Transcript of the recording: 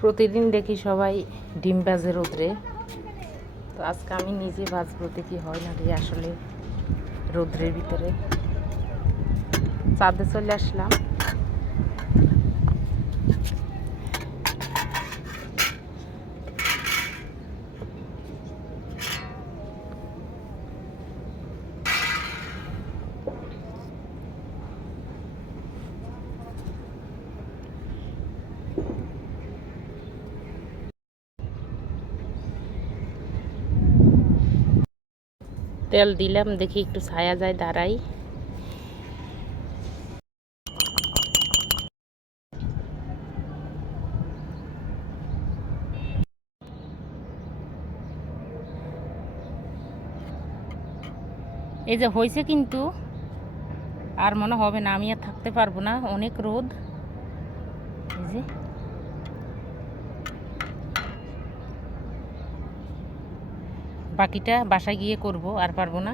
প্রতিদিন দেখি সবাই ডিম ভাজে রোদ্রে। তো আজকে আমি নিজে বাজবো দেখি হয় না রে আসলে রোদ্রের ভিতরে। চাঁদে চলে আসলাম। তেল দিলাম, দেখি একটু ছায়া যায়, দাঁড়াই। এই যে হয়েছে কিন্তু, আর মনে হবে না, আমি আর থাকতে পারব না, অনেক রোদ। এই যে। বাকিটা বাসায় গিয়ে করব আর পারব না।